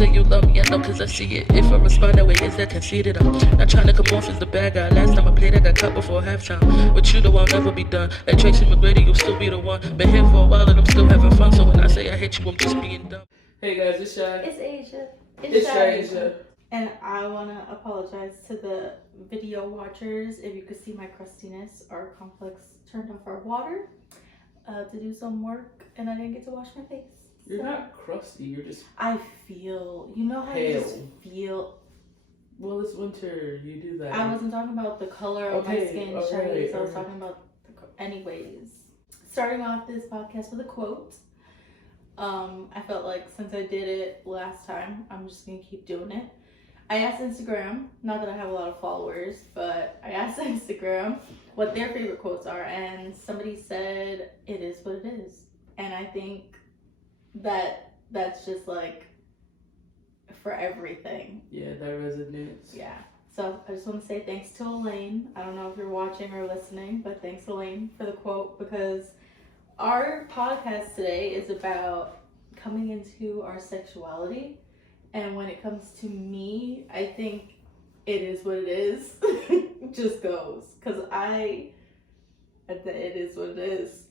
say you love me, I know cause I see it. If I respond that way, is that conceited? I'm not trying to come off as the bad guy. Last time I played, I got cut before halftime. With you, though, I'll never be done. Like Tracy McGrady, you'll still be the one. Been here for a while and I'm still having fun. So when I say I hate you, I'm just being dumb. Hey guys, it's Shai. It's Asia. It's Shaiasia. And I want to apologize to the video watchers. If you could see my crustiness, our complex turned off our water to do some work and I didn't get to wash my face. You're not crusty, you're just I feel, you know how pale. you just feel. Well, it's winter, you do that. I wasn't talking about the color of my skin, Shirley. I was talking about anyways. Starting off this podcast with a quote. I felt like since I did it last time, I'm just gonna keep doing it. I asked Instagram, not that I have a lot of followers, but I asked Instagram what their favorite quotes are, and somebody said, "It is what it is." And I think that that's just like for everything. Yeah, that resonates. Yeah. So I just want to say thanks to Elaine. I don't know if you're watching or listening, but thanks, Elaine, for the quote, because our podcast today is about coming into our sexuality. And when it comes to me, I think it is what it is. Just goes. Because it is what it is.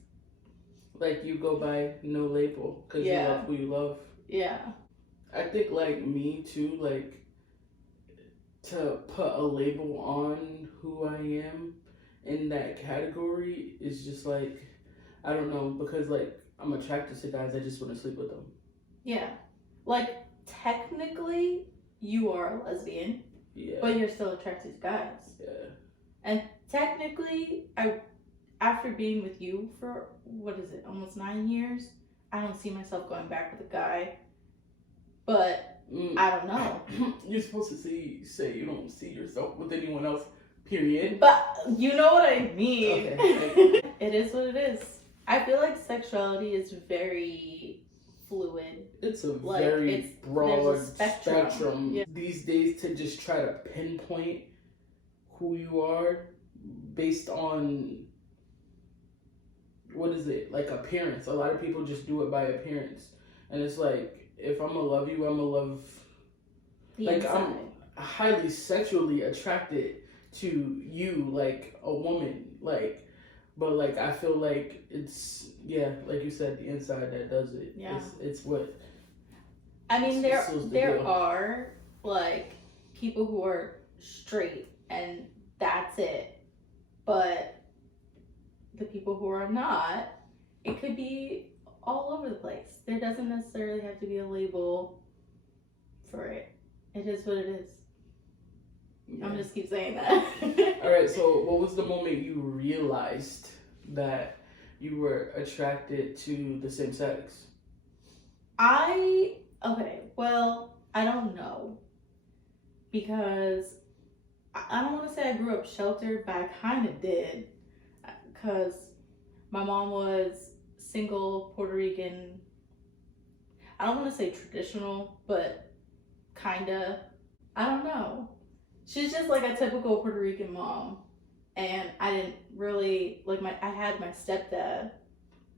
Like you go by no label because you love who you love. Yeah. I think like me too, like to put a label on who I am in that category is just like, I don't know, because like I'm attracted to guys, I just want to sleep with them. Yeah. Like technically you are a lesbian. Yeah. But you're still attracted to guys. Yeah. And technically after being with you for, almost 9 years, I don't see myself going back with a guy. But I don't know. You're supposed to say you don't see yourself with anyone else, period. But you know what I mean. Okay. It is what it is. I feel like sexuality is very fluid. It's a very broad spectrum. Yeah. These days to just try to pinpoint who you are based on, what is it, like appearance. A lot of people just do it by appearance. And it's like, if I'm gonna love you, I'm gonna love the like inside. I'm highly sexually attracted to you, like a woman, like, but like I feel like it's like you said, the inside that does it. Yeah. It's what I mean, there are like people who are straight and that's it. But the people who are not, it could be all over the place. There doesn't necessarily have to be a label for it. It is what it is. Yeah. I'm just keep saying that. All right, so what was the moment you realized that you were attracted to the same sex? I don't know. Because I don't want to say I grew up sheltered, but I kind of did. Because my mom was single Puerto Rican. I don't want to say traditional, but kinda. I don't know. She's just like a typical Puerto Rican mom. And I didn't really I had my stepdad,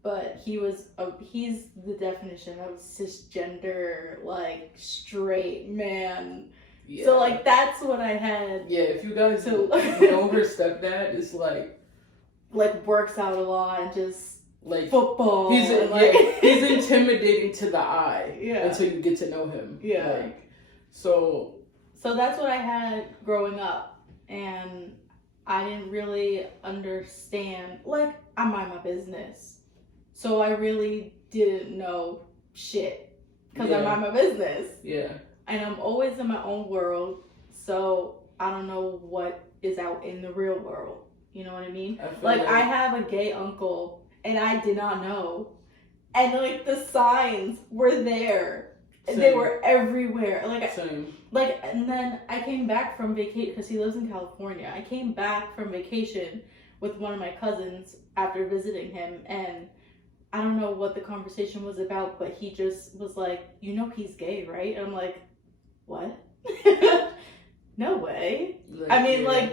but he's the definition of cisgender, like straight man. Yeah. So like that's what I had. Yeah, if you guys know her stepdad is like works out a lot and just like football. He's intimidating to the eye until you get to know him. Yeah. So that's what I had growing up, and I didn't really understand. Like, I mind my business, so I really didn't know shit because I mind my business. Yeah. And I'm always in my own world, so I don't know what is out in the real world. You know what I mean? I have a gay uncle, and I did not know. And, like, the signs were there. Same. They were everywhere. Same. And then I came back from vacation, because he lives in California. I came back from vacation with one of my cousins after visiting him, and I don't know what the conversation was about, but he just was like, you know he's gay, right? And I'm like, what? No way.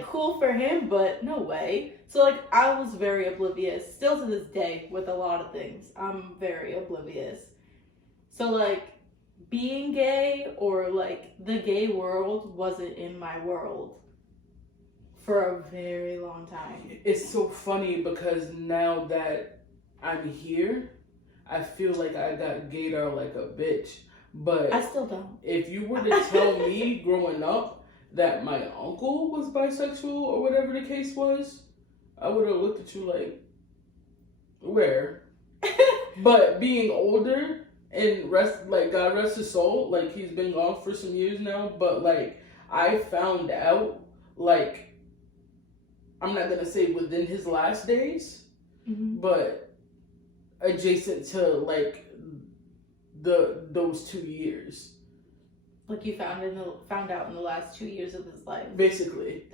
Cool for him, but no way. So, I was very oblivious. Still to this day, with a lot of things, I'm very oblivious. So, being gay or like the gay world wasn't in my world for a very long time. It's so funny because now that I'm here, I feel like I got gaydar like a bitch. But I still don't. if you were to tell me growing up that my uncle was bisexual or whatever the case was, I would have looked at you like, where? But being older and like God rest his soul, like he's been gone for some years now, but like I found out, like, I'm not gonna say within his last days, but adjacent to like those 2 years. Like you found out in the last 2 years of his life, basically.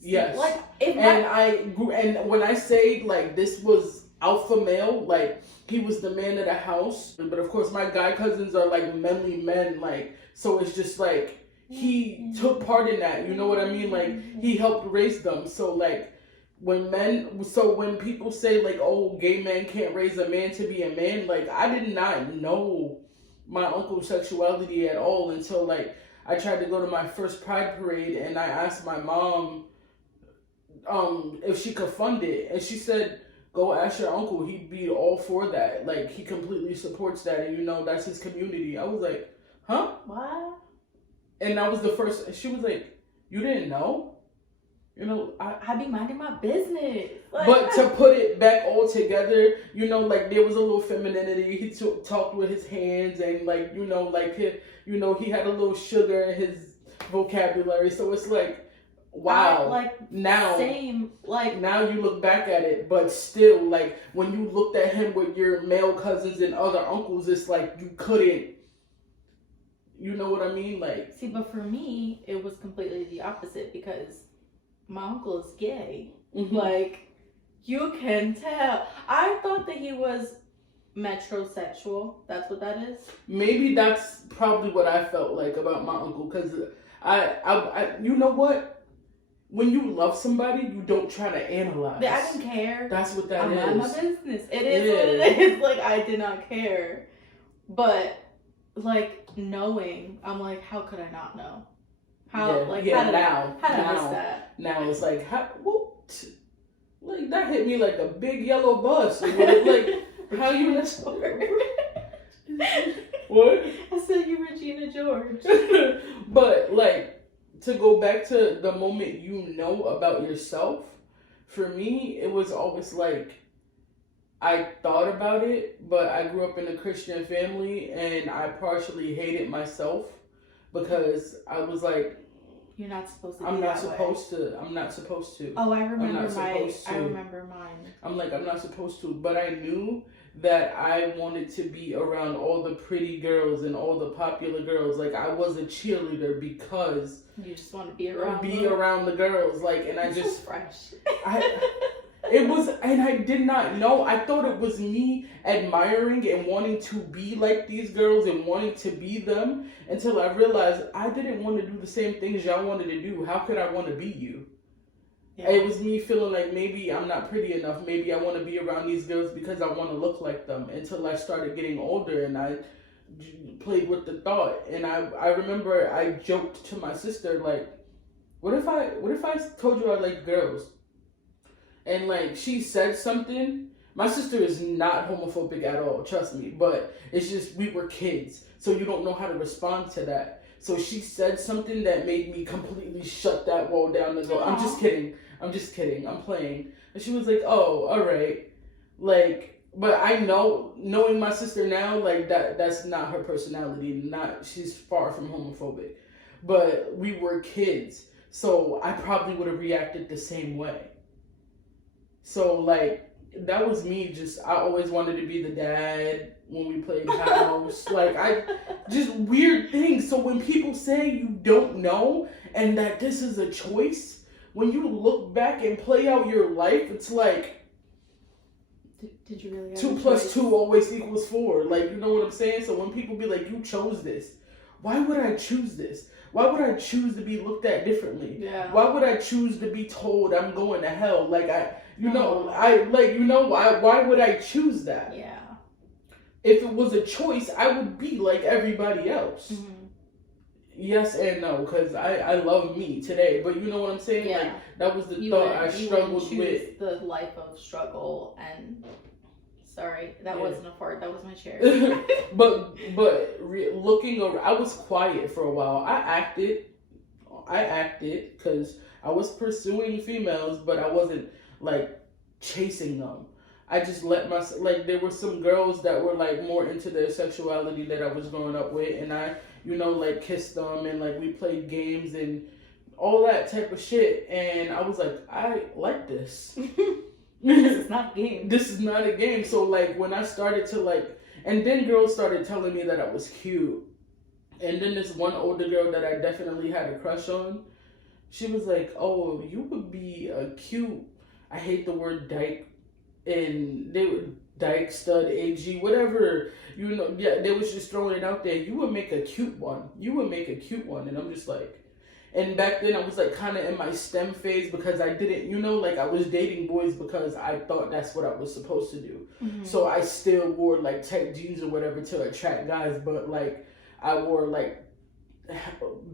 Yes. Like and when I say like this was alpha male, like he was the man of the house, but of course my guy cousins are like manly men, like, so it's just like he took part in that, you know what I mean? Like he helped raise them. So like when people say like, oh, gay man can't raise a man to be a man, like I did not know my uncle's sexuality at all until like I tried to go to my first pride parade and I asked my mom if she could fund it, and she said, go ask your uncle, he'd be all for that, like he completely supports that, and you know that's his community. I was like, huh? What? And that was the first. She was like, you didn't know? You know, I be minding my business. Like, but to put it back all together, you know, like there was a little femininity. He talked with his hands, and like, you know, like he had a little sugar in his vocabulary. So it's like, wow. Now you look back at it, but still, like when you looked at him with your male cousins and other uncles, it's like you couldn't. You know what I mean? Like, see, but for me, it was completely the opposite because my uncle is gay. Like, you can tell. I thought that he was metrosexual. That's what that is. Maybe that's probably what I felt like about my uncle, because I you know what? When you love somebody, you don't try to analyze. I didn't care. That's what that is. I'm not my business. It is what it is. Like, I did not care. But like knowing, I'm like, how could I not know? How did I miss that? Now it's like, what? Like that hit me like a big yellow bus. Like how you what? I said you Regina George. But like to go back to the moment you know about yourself, for me it was always like, I thought about it, but I grew up in a Christian family and I partially hated myself because I was like, you're not supposed to. I'm not supposed to. Oh, I remember mine. I'm like, I'm not supposed to, but I knew that I wanted to be around all the pretty girls and all the popular girls. Like I was a cheerleader because you just want to be around the girls. Like, and I just fresh. It was, and I did not know. I thought it was me admiring and wanting to be like these girls and wanting to be them until I realized I didn't want to do the same things y'all wanted to do. How could I want to be you? Yeah. It was me feeling like maybe I'm not pretty enough. Maybe I want to be around these girls because I want to look like them, until I started getting older and I played with the thought. And I remember I joked to my sister, like, what if I told you I like girls? And like she said something. My sister is not homophobic at all, trust me. But it's just we were kids, so you don't know how to respond to that. So she said something that made me completely shut that wall down and go, I'm just kidding, I'm playing. And she was like, oh, all right. Like, but I know, knowing my sister now, like that's not her personality. She's far from homophobic. But we were kids, so I probably would have reacted the same way. So, like, that was me. I always wanted to be the dad when we played house. Like, just weird things. So when people say you don't know and that this is a choice, when you look back and play out your life, it's like, did you really have 2 + 2 always equals 4. Like, you know what I'm saying? So when people be like, you chose this, why would I choose this? Why would I choose to be looked at differently? Yeah. Why would I choose to be told I'm going to hell? Like, why would I choose that? Yeah. if it was a choice, I would be like everybody else. Mm-hmm. Yes and no, because I love me today, but you know what I'm saying? Yeah. Like, that was the You thought wouldn't- I you struggled wouldn't choose with. the life of struggle and. Sorry, that Yeah. wasn't a fart. That was my chair. but looking over, I was quiet for a while. I acted because I was pursuing females, but I wasn't like chasing them. I just let myself, like, there were some girls that were like more into their sexuality that I was growing up with, and I, you know, like kissed them, and like we played games and all that type of shit, and I was like, I like this. This is not a game. This is not a game. So like when I started to like, and then girls started telling me that I was cute, and then this one older girl that I definitely had a crush on, she was like, oh, you would be a cute, I hate the word dyke, and they would dyke, stud, AG, whatever, you know, yeah, they was just throwing it out there. You would make a cute one. You would make a cute one. And I'm just like, and back then I was like kind of in my STEM phase because I didn't, you know, like I was dating boys because I thought that's what I was supposed to do. Mm-hmm. So I still wore like tight jeans or whatever to attract guys, but like I wore like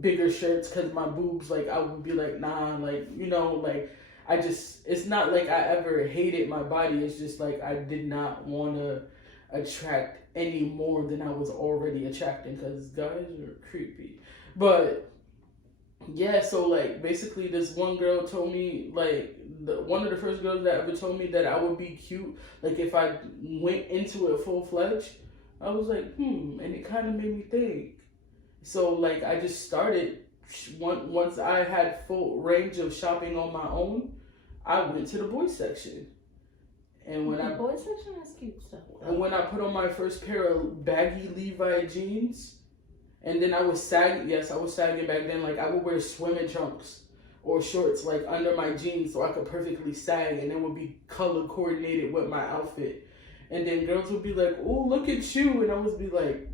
bigger shirts because my boobs, like I would be like, nah, like, you know, like I just, it's not like I ever hated my body. It's just like I did not want to attract any more than I was already attracting because guys are creepy. But yeah, so like basically this one girl told me, like one of the first girls that ever told me that I would be cute, like if I went into it full fledged. I was like, and it kind of made me think. So like I just started, once I had full range of shopping on my own, I went to the boys section. And when the boys section has cute stuff. And when I put on my first pair of baggy Levi jeans, and then I was sagging, yes, I was sagging back then, like I would wear swimming trunks or shorts like under my jeans so I could perfectly sag, and it would be color coordinated with my outfit. And then girls would be like, oh, look at you, and I would be like,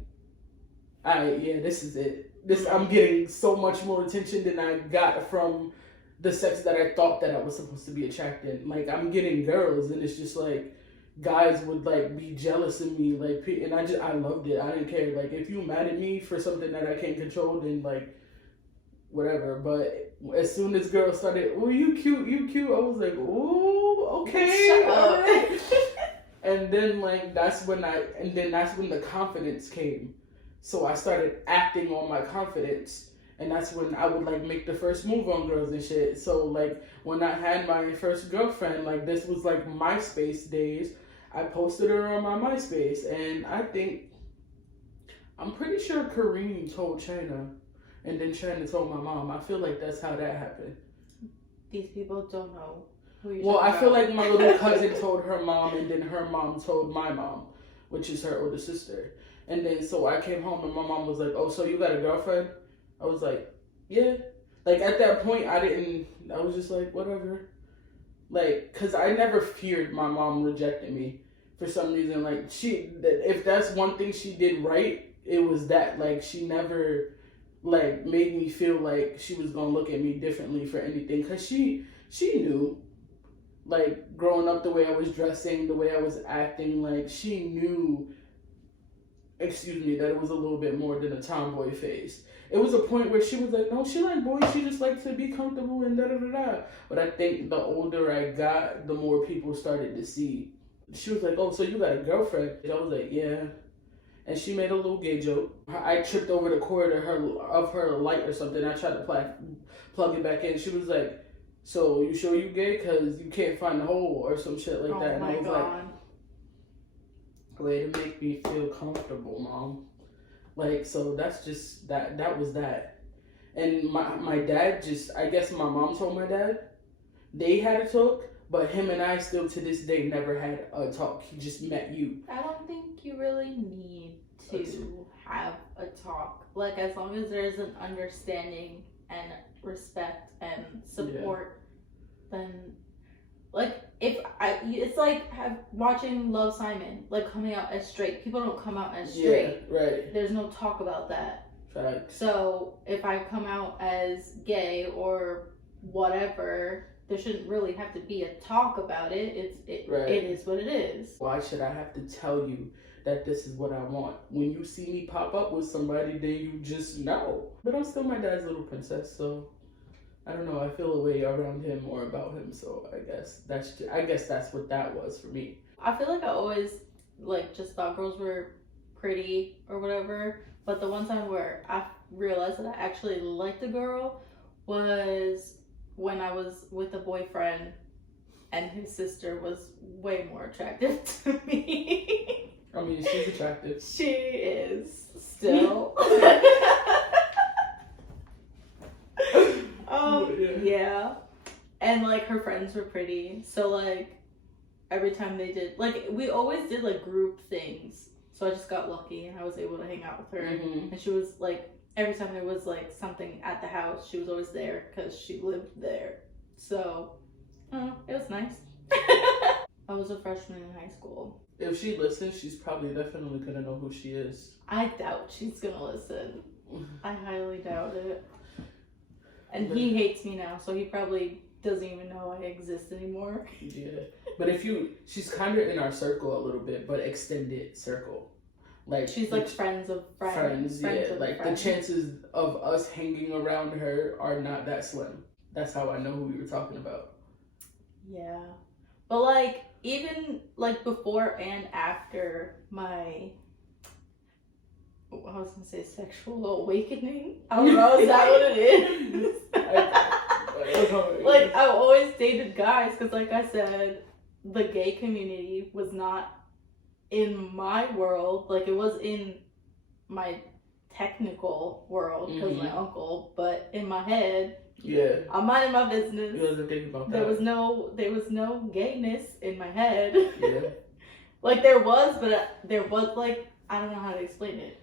alright, yeah, this is it. I'm getting so much more attention than I got from the sex that I thought that I was supposed to be attracting. Like, I'm getting girls, and it's just like, guys would like be jealous of me, like, and I loved it. I didn't care. Like, if you mad at me for something that I can't control, then like, whatever. But as soon as girls started, oh, you cute, I was like, oh, okay, all right. And then like that's when the confidence came. So I started acting on my confidence. And that's when I would like make the first move on girls and shit. So like when I had my first girlfriend, like this was like MySpace days. I posted her on my MySpace, and I'm pretty sure Kareem told China, and then China told my mom. I feel like that's how that happened. These people don't know who you're Well, I talking feel about. like my little cousin told her mom, and then her mom told my mom, which is her older sister. And then so I came home, and my mom was like, "Oh, so you got a girlfriend?" I was like, "Yeah." Like at that point, I was just like, whatever. Like, cause I never feared my mom rejecting me for some reason. Like if that's one thing she did right, it was that. Like she never like made me feel like she was gonna look at me differently for anything. Cause she knew, like growing up, the way I was dressing, the way I was acting, like she knew, that it was a little bit more than a tomboy phase. It was a point where she was like, no, she like boys, she just likes to be comfortable and da-da-da-da. But I think the older I got, the more people started to see. She was like, oh, so you got a girlfriend? And I was like, yeah. And she made a little gay joke. I tripped over the cord of her light or something. I tried to plug it back in. She was like, so you sure you gay? Because you can't find the hole or some shit like that. And I was like, way to make me feel comfortable, Mom. Like, so that's just that was that. And my dad I guess my mom told my dad they had a talk, but him and I still to this day never had a talk. He just met you. I don't think you really need to have a talk. Like, as long as there's an understanding and respect and support, then like it's like watching Love, Simon, like coming out as straight. People don't come out as straight. Yeah, right. There's no talk about that. Right. So if I come out as gay or whatever, there shouldn't really have to be a talk about it. It is what it is. Why should I have to tell you that this is what I want. When you see me pop up with somebody, then you just know. But I'm still my dad's little princess, so I don't know. I feel a way around him or about him, so I guess that's what that was for me. I feel like I always like just thought girls were pretty or whatever, but the one time where I realized that I actually liked a girl was when I was with a boyfriend and his sister was way more attractive to me. I mean, she's attractive. She is still. Yeah. And like her friends were pretty. So like every time they did, like we always did like group things. So I just got lucky and I was able to hang out with her. Mm-hmm. And she was like, every time there was like something at the house, she was always there because she lived there. So it was nice. I was a freshman in high school. If she listens, she's probably definitely gonna know who she is. I doubt she's gonna listen. I highly doubt it. And he hates me now, so he probably doesn't even know I exist anymore. Yeah. But she's kind of in our circle a little bit, but extended circle. Like she's like friends of friends. Yeah. Like the chances of us hanging around her are not that slim. That's how I know who we were talking about. Yeah. But like even like before and after my, I was gonna say sexual awakening. I don't know, is that what it is? Like I've always dated guys because like I said, the gay community was not in my world. Like it was in my technical world because my uncle, but in my head, yeah, I'm minding my business. You wasn't thinking about that. There was no gayness in my head. Yeah. Like there was, but there was like, I don't know how to explain it.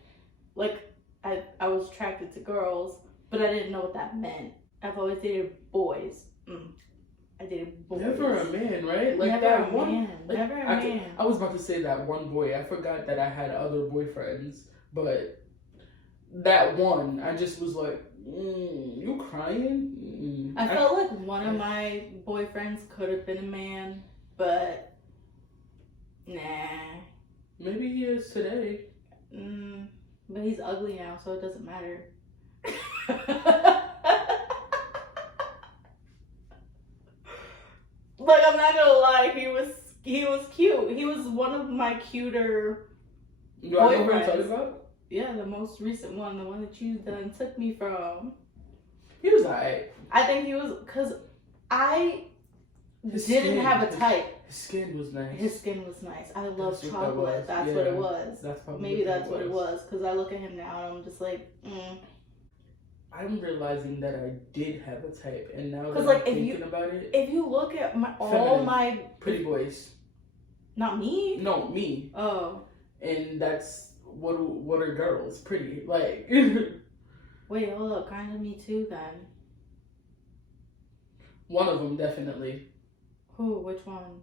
Like I was attracted to girls, but I didn't know what that meant. I've always dated boys. I dated boys. Never a man, right? Like never that a one. Man. Like, never a man. I was about to say that one boy. I forgot that I had other boyfriends, but that one, I just was like, you crying? I felt like one of my boyfriends could have been a man, but nah. Maybe he is today. But he's ugly now, so it doesn't matter. Like I'm not gonna lie, he was cute. He was one of my cuter boyfriends. You know what I'm talking about? Yeah, the most recent one, the one that you done took me from. He was alright. I think he was, because I didn't have a type. His skin was nice. His skin was nice. I love chocolate. That's what it was. That's probably maybe that's what it was. Because I look at him now and I'm just like, I'm realizing that I did have a type, and now that like, I'm thinking about it, if you look at feminine, my pretty boys, not me. No, me. Oh. And that's what are girls? Pretty, like. Wait, hold up. Kind of me too, then. One of them, definitely. Who? Which one?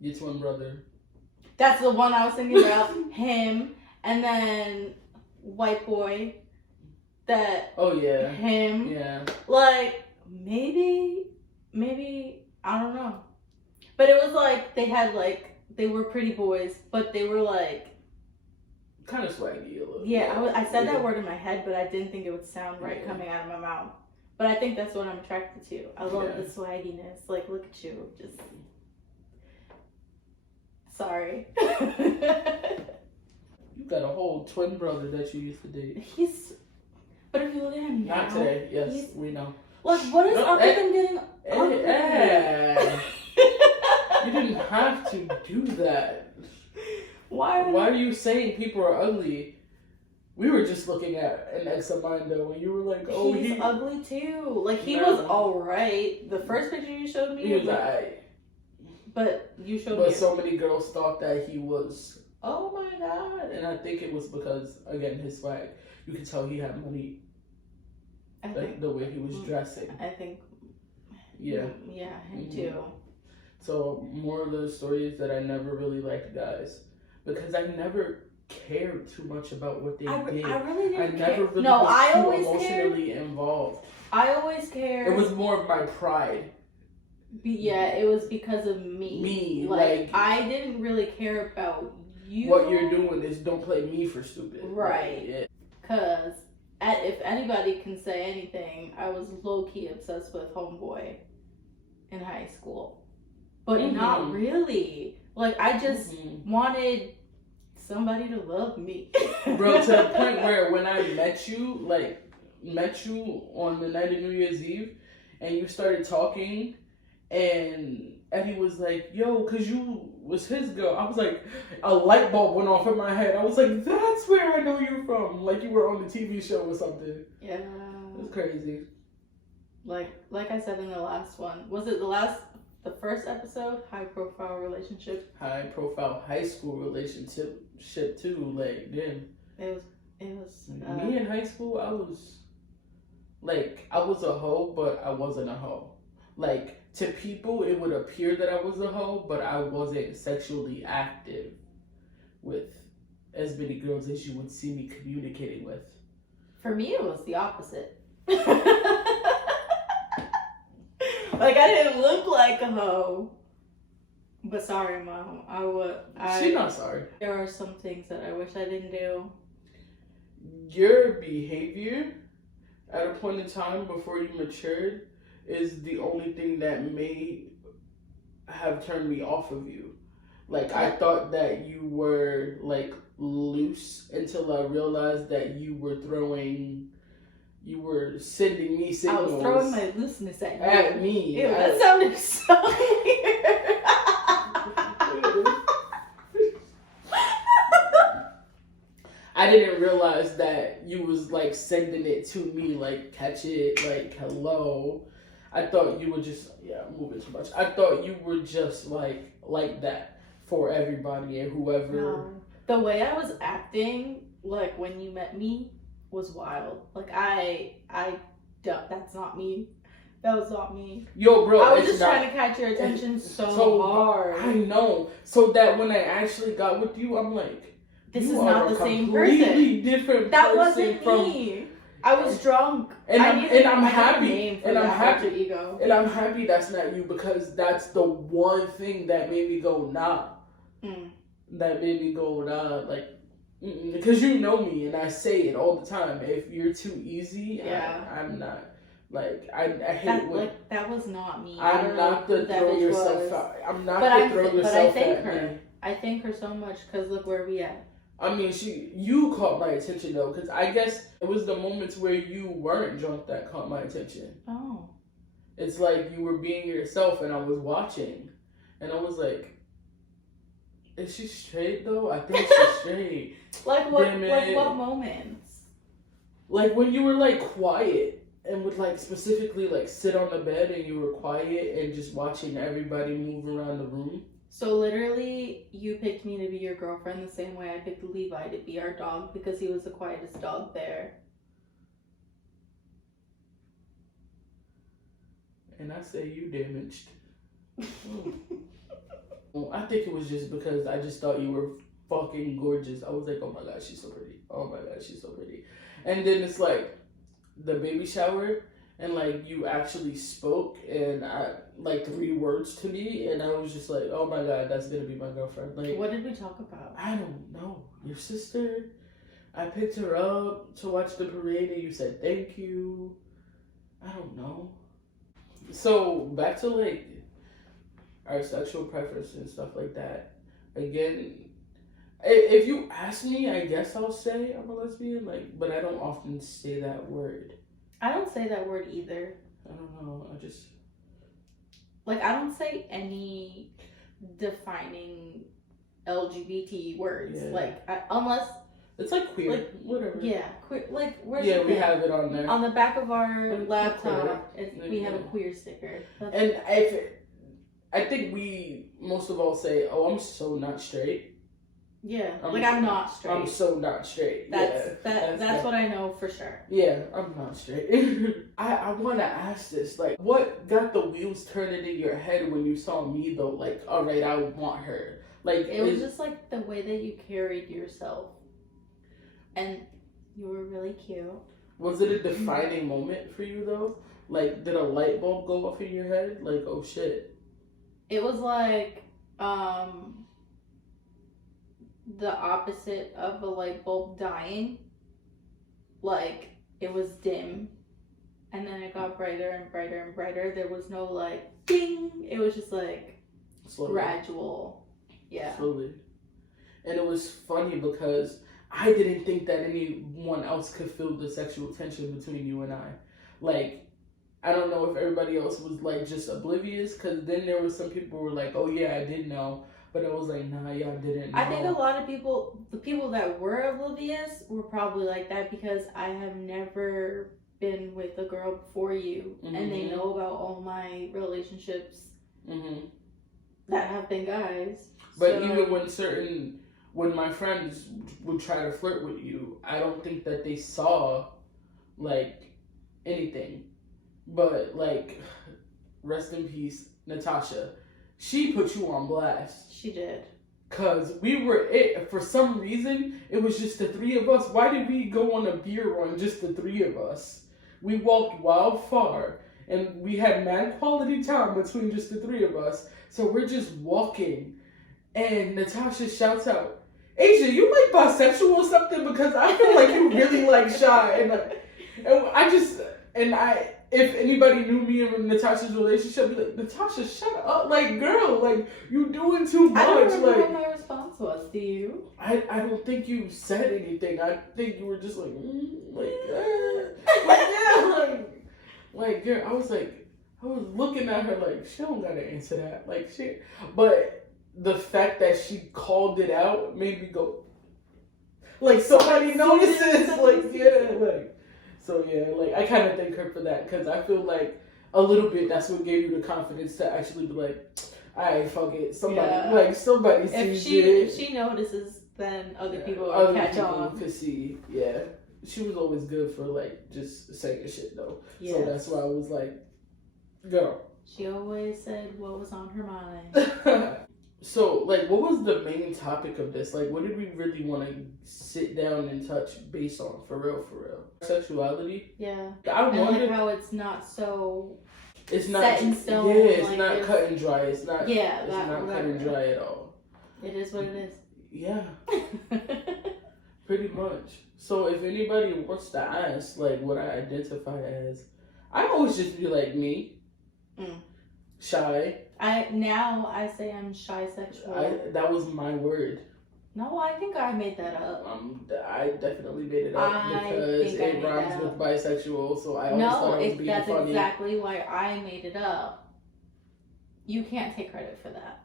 Your twin brother. That's the one I was thinking about. Him. And then white boy. That. Oh, yeah. Him. Yeah. Like, maybe, I don't know. But it was like, they were pretty boys, but they were like. Kind of swaggy a little. Yeah, I said that word in my head, but I didn't think it would sound right coming out of my mouth. But I think that's what I'm attracted to. I love the swagginess. Like, look at you. Just. Sorry. You got a whole twin brother that you used to date. But if you look at him now. Not today, yes, we know. Like, what is up with him getting ugly? You didn't have to do that. Why are you saying people are ugly? We were just looking at an ex of mine though, when you were like, "Oh, he's ugly too." Like he was alright. The first picture you showed me, he was alright. But you showed me. But so many girls thought that he was. Oh my god! And I think it was because again his swag. You could tell he had money. The way he was dressing. I think. Yeah. Yeah, him too. So more of the story is that I never really liked guys. Because I never cared too much about what they did. I really didn't care. Never really I too always emotionally involved. I always cared. It was more of my pride. Yeah, it was because of me. Me. Like I didn't really care about what you're doing is don't play me for stupid. Right. Yeah. Because if anybody can say anything, I was low-key obsessed with Homeboy in high school. But not really. Like, I just wanted somebody to love me. Bro, to the point where when I met you on the night of New Year's Eve, and you started talking, and Eddie was like, yo, cause you was his girl. I was like, a light bulb went off in my head. I was like, that's where I know you from. Like you were on the TV show or something. Yeah. It was crazy. Like I said in the last one. Was it the first episode? High profile relationship. High profile high school relationship too. Like, damn. It was me in high school, I was a hoe, but I wasn't a hoe. Like, to people, it would appear that I was a hoe, but I wasn't sexually active with as many girls as you would see me communicating with. For me, it was the opposite. Like, I didn't look like a hoe. But sorry, Mom. She's not sorry. There are some things that I wish I didn't do. Your behavior at a point in time before you matured is the only thing that may have turned me off of you. Like, I thought that you were, like, loose until I realized that you were sending me signals. I was throwing my looseness at you. At me. Ew, that sounded so weird. I didn't realize that you was, like, sending it to me, like, catch it, like, hello. I thought you were just, moving too much. I thought you were just, like that for everybody and whoever. No. The way I was acting, like, when you met me was wild. Like, that's not me. That was not me. Yo, bro, I was just trying to catch your attention so hard. I know. So that when I actually got with you, I'm like, this is not the same person. Completely different. That wasn't me. I was drunk. And I'm happy. And I'm happy. Ego. And I'm happy that's not you, because that's the one thing that made me go nah. That made me go nah, like, because you know me and I say it all the time. If you're too easy, I'm not. Like, I hate that, it when, like, that was not me. I'm not to throw yourself out. I'm not to throw yourself But I thank at her. me. I thank her so much, because look where we at. I mean, you caught my attention though, because I guess it was the moments where you weren't drunk that caught my attention. Oh. It's like you were being yourself and I was watching. And I was like, is she straight though? I think she's straight. Like what moments? Like when you were like quiet and would like specifically like sit on the bed and you were quiet and just watching everybody move around the room. So literally, you picked me to be your girlfriend the same way I picked Levi to be our dog, because he was the quietest dog there. And I say you damaged. Well, I think it was just because I just thought you were fucking gorgeous. I was like, oh my god, she's so pretty. Oh my god, she's so pretty. And then it's like the baby shower, and like you actually spoke and like 3 words to me, and I was just like, oh my god, that's gonna be my girlfriend. Like, what did we talk about? I don't know. Your sister. I picked her up to watch the parade and you said thank you. I don't know. So back to like our sexual preference and stuff like that. Again, if you ask me, I guess I'll say I'm a lesbian, like, but I don't often say that word. I don't say that word either. I don't know. I just like, I don't say any defining LGBT words. Yeah. Like, unless it's like queer, like, whatever. Yeah, queer. Like, where's yeah, the we thing? have it on there. On the back of our laptop, we have a Yeah. queer sticker. And I think we most of all say, "Oh, I'm so not straight." Yeah, I'm not straight. I'm so not straight. That's what I know for sure. Yeah, I'm not straight. I want to ask this, like, what got the wheels turning in your head when you saw me though? Like, all right, I want her. Like, it was just like the way that you carried yourself, and you were really cute. Was it a defining moment for you though? Like, did a light bulb go off in your head? Like, oh shit. It was like, the opposite of a light bulb dying. Like, it was dim, and then it got brighter and brighter and brighter. There was no, like, ding. It was just, like, slowly. Gradual. Yeah. Slowly. And it was funny because I didn't think that anyone else could feel the sexual tension between you and I. Like, I don't know if everybody else was, like, just oblivious, because then there was some people who were like, oh, yeah, I did know. But I was like, nah, y'all didn't know. I think a lot of people, the people that were oblivious, were probably like that because I have never been with a girl before you. Mm-hmm. And they know about all my relationships that have been guys. But so, even when my friends would try to flirt with you, I don't think that they saw, like, anything. But, like, rest in peace, Natasha. She put you on blast. She did. Because for some reason, it was just the three of us. Why did we go on a beer run, just the three of us? We walked wild far, and we had mad quality time between just the three of us. So we're just walking, and Natasha shouts out, Asia, you like bisexual or something? Because I feel like you really like Shy. If anybody knew me and Natasha's relationship, I'd be like, Natasha, shut up. Like, girl, like, you doing too much. I don't remember like, what my response was. Do you? I don't think you said anything. I think you were just like, like, girl, I was looking at her like, she don't gotta answer that. Like, shit. But the fact that she called it out made me go, like, somebody notices. Like, yeah, like. So, yeah, like, I kind of thank her for that, because I feel like a little bit that's what gave you the confidence to actually be like, alright, fuck it. Somebody sees it. If she notices, then other people will catch on. Could see, yeah. She was always good for, like, just saying shit, though. Yes. So that's why I was like, go. She always said what was on her mind. So, like, what was the main topic of this? Like, what did we really want to sit down and touch base on? For real. Sexuality? Yeah. I wonder how it's not so it's not set in stone. Yeah, it's like not cut and dry. It's not yeah, it's not cut and dry at all. It is what it is. Yeah. Pretty much. So if anybody wants to ask, like, what I identify as, I always just be like me. Shy. I say I'm shy sexual. That was my word. No, I think I made that up. I definitely made it up because it rhymes with bisexual, so I always thought it was being funny. That's exactly why I made it up. You can't take credit for that.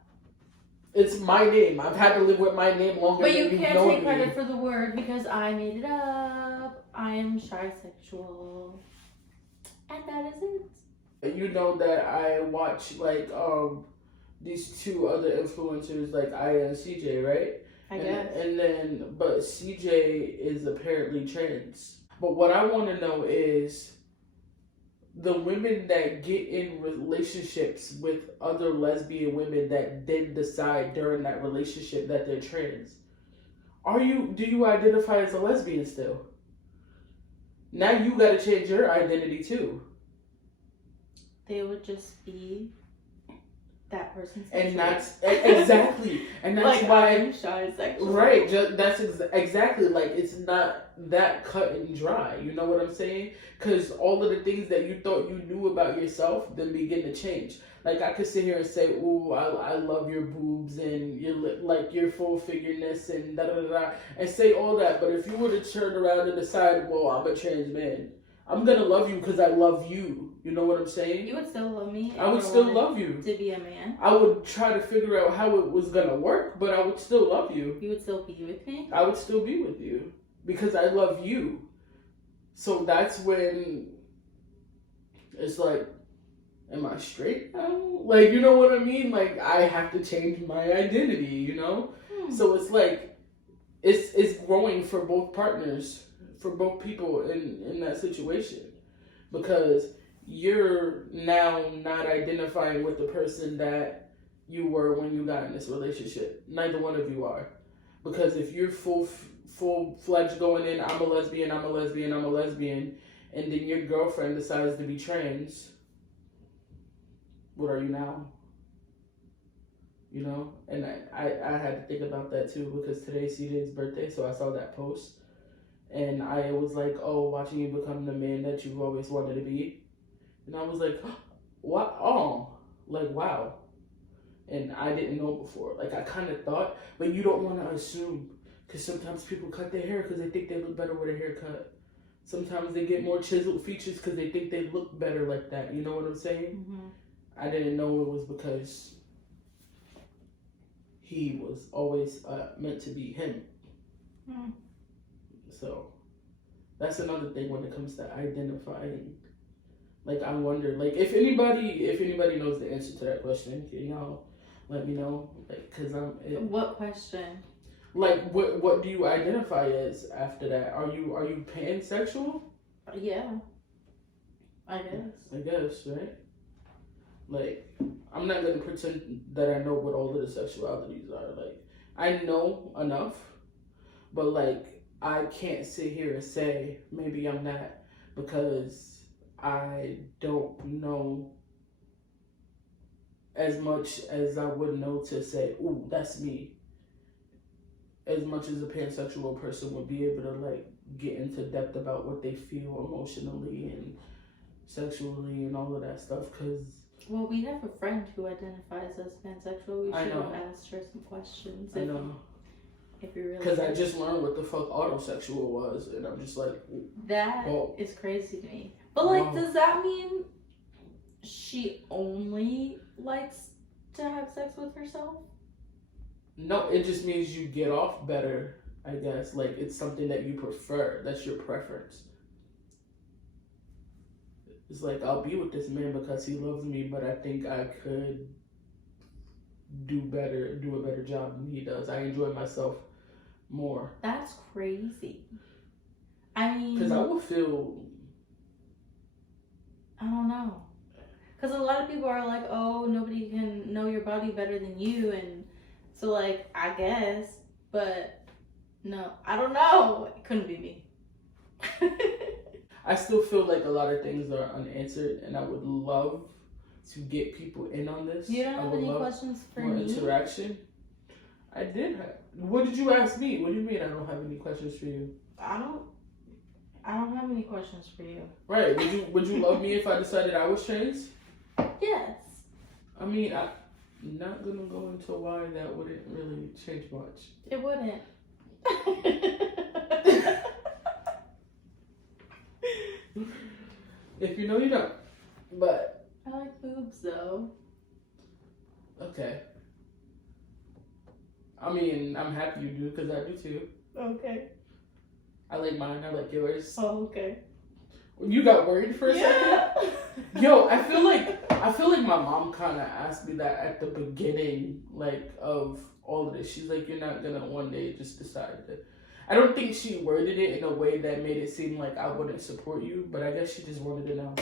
It's my name. I've had to live with my name longer than you've known me. But you can't take credit for the word because I made it up. I am shy sexual. And that is it. You know that I watch, like, these two other influencers, like Aya and CJ, right? I guess. But CJ is apparently trans. But what I want to know is the women that get in relationships with other lesbian women that then decide during that relationship that they're trans. Do you identify as a lesbian still? Now you got to change your identity too. They would just be that person's sexual. And that's exactly, and that's like, why I'm shy sexual. Right, that's exactly, like, it's not that cut and dry. You know what I'm saying? Because all of the things that you thought you knew about yourself then begin to change. Like, I could sit here and say, "Ooh, I love your boobs and your full figureness and da da da da," and say all that. But if you were to turn around and decide, "Well, I'm a trans man," I'm gonna love you because I love you. You know what I'm saying? You would still love me. I would still love you. To be a man. I would try to figure out how it was gonna work, but I would still love you. You would still be with me? I would still be with you because I love you. So that's when it's like, am I straight now? Like, you know what I mean? Like, I have to change my identity, you know? So it's like, it's growing for both partners, for both people in that situation, because you're now not identifying with the person that you were when you got in this relationship. Neither one of you are, because if you're full-fledged going in, I'm a lesbian, and then your girlfriend decides to be trans, what are you now? you know? And I had to think about that too because today's CJ's birthday, so I saw that post. And I was like, oh, watching you become the man that you've always wanted to be. And I was like, what? Oh, like, wow. And I didn't know before. Like, I kind of thought, but you don't want to assume. Because sometimes people cut their hair because they think they look better with a haircut. Sometimes they get more chiseled features because they think they look better like that. You know what I'm saying? Mm-hmm. I didn't know it was because he was always meant to be him. Mm. So that's another thing when it comes to identifying. Like, I wonder, like, if anybody knows the answer to that question, can y'all let me know? Like, cause What question? Like, what do you identify as after that? Are you pansexual? Yeah, I guess. I guess, right? Like, I'm not gonna pretend that I know what all of the sexualities are. Like, I know enough, but like, I can't sit here and say maybe I'm not because I don't know as much as I would know to say, ooh, that's me. As much as a pansexual person would be able to like get into depth about what they feel emotionally and sexually and all of that stuff. Cause Well, we have a friend who identifies as pansexual. We I should know. have asked her some questions. I know. If you really. Because I just learned what the fuck autosexual was, and I'm just like, that whoa. is crazy to me. But like, Whoa. does that mean she only likes to have sex with herself? No, it just means you get off better, I guess. Like, it's something that you prefer. That's your preference. It's like, I'll be with this man because he loves me, but I think I could do a better job than he does. I enjoy myself more. That's crazy. I mean, because I would feel, I don't know, because a lot of people are like, oh, nobody can know your body better than you, and so like, I guess, but no, I don't know. It couldn't be me. I still feel like a lot of things are unanswered, and I would love to get people in on this. You don't I have would any love questions for more me? interaction. I did have. What did you ask me? What do you mean I don't have any questions for you? I don't have any questions for you. Right. Would you love me if I decided I was trans? Yes. I mean, I'm not gonna go into why that wouldn't really change much. It wouldn't. If you know, you know. But I like boobs though. okay. I mean, I'm happy you do because I do too. Okay. I like mine. I like yours. Oh, okay. You got worried for a second? Yo, I feel like my mom kind of asked me that at the beginning, like, of all of this. She's like, you're not gonna one day just decide to. I don't think she worded it in a way that made it seem like I wouldn't support you, but I guess she just wanted to know.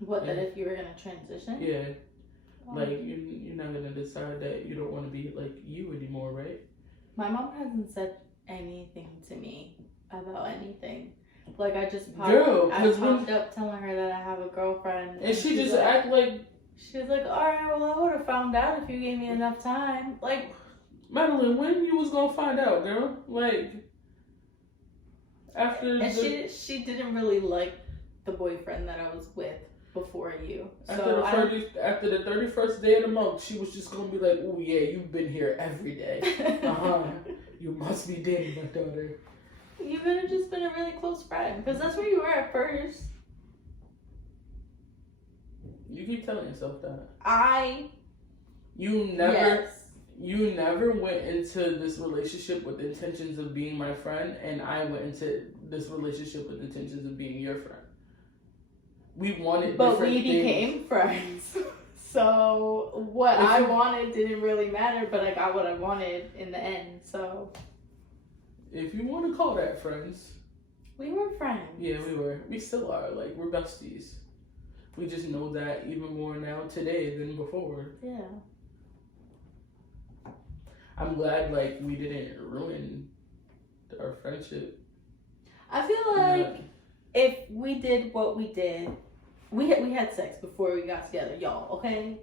What, that if you were gonna transition? Yeah. Like, you're not gonna decide that you don't want to be like you anymore, right? My mom hasn't said anything to me about anything. Like, I just popped up telling her that I have a girlfriend. And she just act like... She was like, alright, well, I would have found out if you gave me enough time. Like... Madeline, when you was gonna find out, girl? Like... After and she didn't really like the boyfriend that I was with before you. After the 31st day of the month, she was just gonna be like, oh yeah, you've been here every day. You must be dating my daughter. You could have just been a really close friend, because that's where you were at first. You keep telling yourself that. You never went into this relationship with intentions of being my friend, and I went into this relationship with intentions of being your friend. We wanted but different we became things. friends. So what I wanted didn't really matter, but I got what I wanted in the end. So if you want to call that friends, we were friends. Yeah, we were. We still are. Like, we're besties. We just know that even more now today than before. Yeah. I'm glad, like, we didn't ruin our friendship. I feel like if we did what we did, we had sex before we got together, y'all. Okay,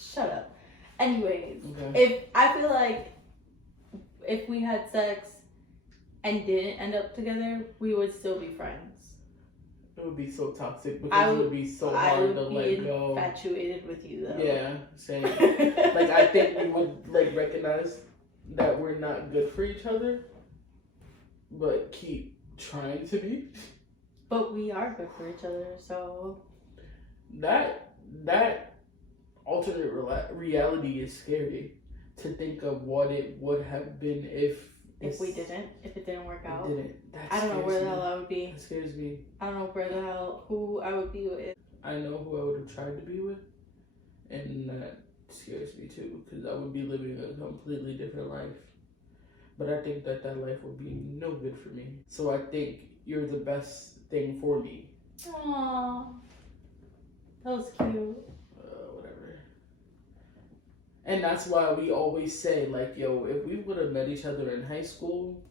shut up. Anyways, Okay. if I feel like if we had sex and didn't end up together, we would still be friends. It would be so toxic because it would be so hard to let go. Infatuated with you though. Yeah, same. Like I think we would like recognize that we're not good for each other, but keep trying to be. But we are good for each other, so that alternate reality is scary to think of what it would have been if it didn't work out. That I don't know where the hell I would be. That scares me. I don't know who I would be with. I know who I would have tried to be with, and that scares me too, because I would be living a completely different life. But I think that life would be no good for me. So I think you're the best thing for me. Aww. That was cute. Whatever. And that's why we always say, like, yo, if we would have met each other in high school.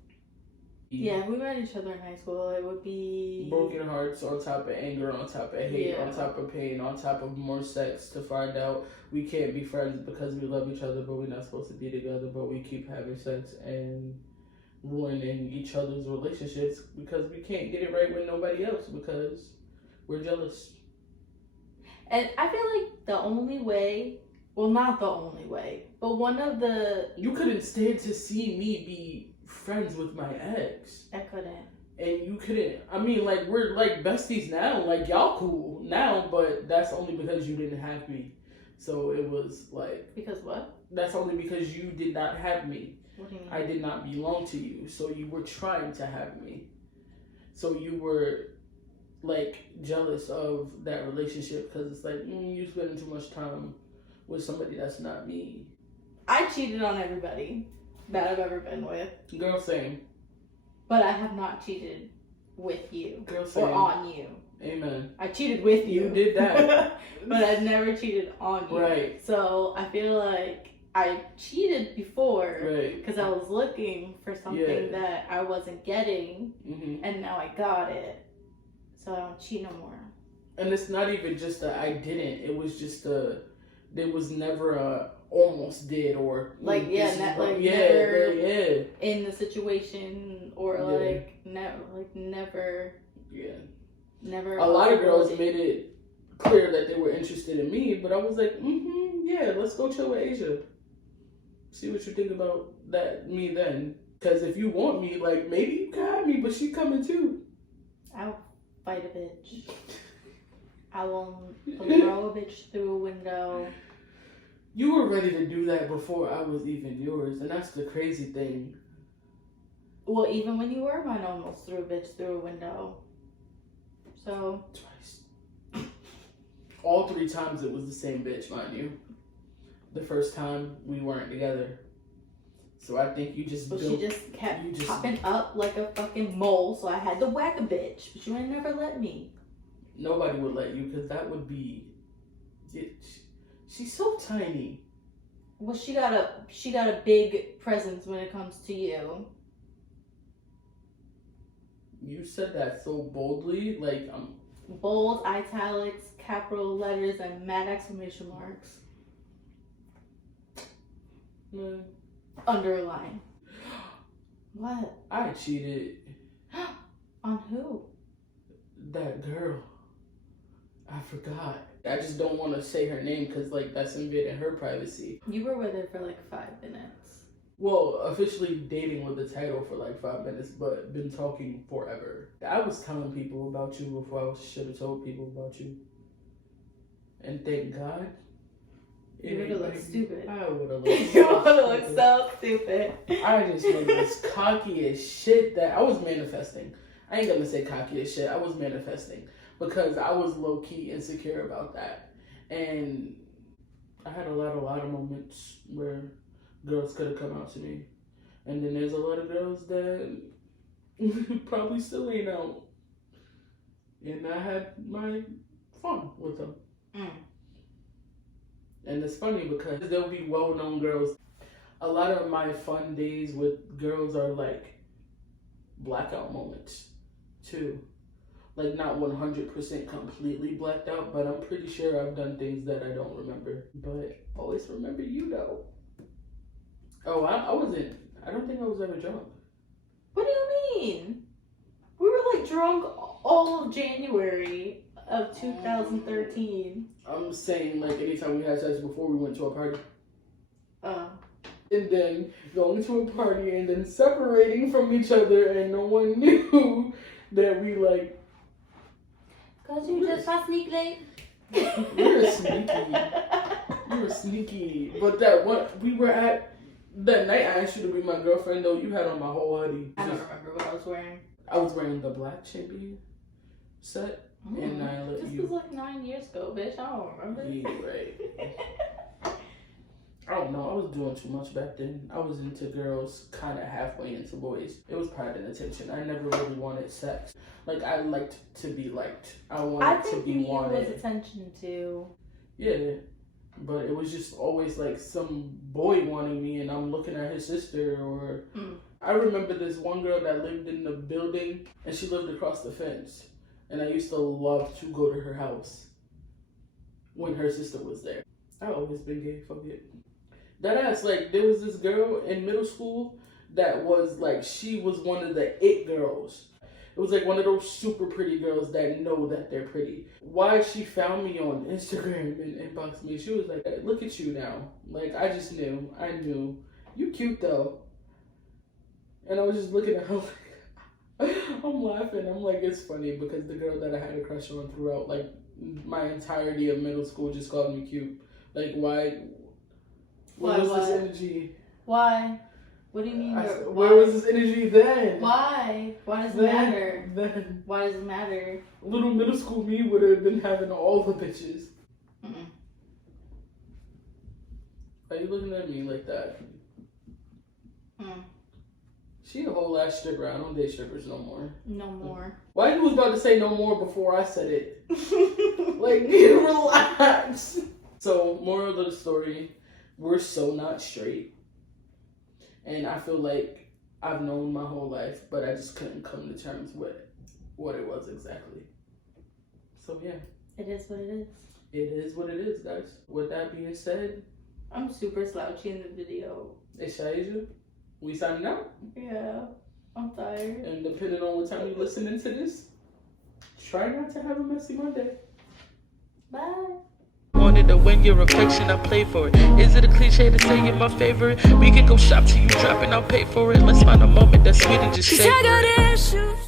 Yeah, if we met each other in high school, it would be broken hearts on top of anger, on top of hate, on top of pain, on top of more sex to find out we can't be friends because we love each other, but we're not supposed to be together, but we keep having sex and ruining each other's relationships because we can't get it right with nobody else because we're jealous. And I feel like the only way, well, not the only way, but one of the... You couldn't stand to see me be friends with my ex. I couldn't. And you couldn't. I mean, like, we're like besties now. Like, y'all cool now, but that's only because you didn't have me. So it was like... Because what? That's only because you did not have me. What do you mean? I did not belong to you. So you were trying to have me. So you were, like, jealous of that relationship because it's like, you spending too much time with somebody that's not me. I cheated on everybody that I've ever been with. Girl, same. But I have not cheated with you. Girl, same. Or on you. Amen. I cheated with you. You did that. But I've never cheated on you. Right. So I feel like I cheated before. Right. Because I was looking for something that I wasn't getting. Mm-hmm. And now I got it. So I don't cheat no more. And it's not even just that I didn't. It was just there was never a almost did or like never in the situation or never never. A lot of girls made it clear that they were interested in me, but I was like, let's go chill with Asia. See what you think about me then. Because if you want me, like, maybe you can have me, but she coming too. I'll fight a bitch. I will throw a bitch through a window. You were ready to do that before I was even yours, and that's the crazy thing. Well, even when you were mine, I almost threw a bitch through a window. So... Twice. All 3 times it was the same bitch, mind you. The first time we weren't together. So I think you just... But she just kept popping up like a fucking mole, so I had to whack a bitch. But you ain't never let me. Nobody would let you, because that would be... She's so tiny. Well, she got a big presence when it comes to you. You said that so boldly, like bold, italics, capital letters, and mad exclamation marks. Underline. What? I cheated. On who? That girl. I forgot. I just don't want to say her name because, like, that's invading her privacy. You were with her for, like, 5 minutes. Well, officially dating with the title for, like, 5 minutes, but been talking forever. I was telling people about you before I should have told people about you. And thank God. You would have looked stupid. I would have looked You would have looked so stupid. I just looked as cocky as shit that I was manifesting. I ain't gonna say cocky as shit. I was manifesting. Because I was low-key insecure about that. And I had a lot of moments where girls could have come out to me. And then there's a lot of girls that probably still ain't out. And I had my fun with them. And it's funny because there'll be well-known girls. A lot of my fun days with girls are like blackout moments too. Like, not 100% completely blacked out, but I'm pretty sure I've done things that I don't remember. But always remember you, though. Oh, I don't think I was ever drunk. What do you mean? We were like drunk all of January of 2013. I'm saying, like, anytime we had sex before we went to a party. And then going to a party and then separating from each other and no one knew that we, like... Cause you just got sneak late. You're sneaky. You were sneaky. But that one, we were at... That night I asked you to be my girlfriend, though. You had on my whole hoodie. I don't remember what I was wearing. I was wearing the black champion set. And I let this you... was like 9 years ago, bitch. I don't remember. Yeah, right. I don't know. I was doing too much back then. I was into girls, kind of halfway into boys. It was pride and attention. I never really wanted sex. Like, I liked to be liked. I wanted to be wanted. I think was attention too. Yeah. But it was just always like some boy wanting me and I'm looking at his sister or... I remember this one girl that lived in the building and she lived across the fence. And I used to love to go to her house when her sister was there. I've always been gay, fuck it. That ass, like, there was this girl in middle school that was like, she was one of the it girls. It was like one of those super pretty girls that know that they're pretty. Why she found me on Instagram and inboxed me, she was like, hey, look at you now. Like, I just knew. I knew. You cute though. And I was just looking at her like, I'm laughing. I'm like, it's funny because the girl that I had a crush on throughout like my entirety of middle school just called me cute. Like, why? Where was this energy? Why? What do you mean? Where was this energy then? Why? Why does it matter? Then. Why does it matter? Little middle school me would have been having all the bitches. Why are you looking at me like that? She a whole ass stripper. I don't date strippers no more. No more. Why you was about to say no more before I said it? Like, relax. So, moral of the story, we're so not straight. And I feel like I've known my whole life, but I just couldn't come to terms with what it was exactly. So, yeah. It is what it is. It is what it is, guys. With that being said, I'm super slouchy in the video. It's Shaiasia. We signing out? Yeah. I'm tired. And depending on what time you're listening to this, try not to have a messy Monday. Bye. Wanted to win your affection, I play for it. Is it a cliche to say you're my favorite? We can go shop till you drop and I'll pay for it. Let's find a moment that's sweet and just savor it.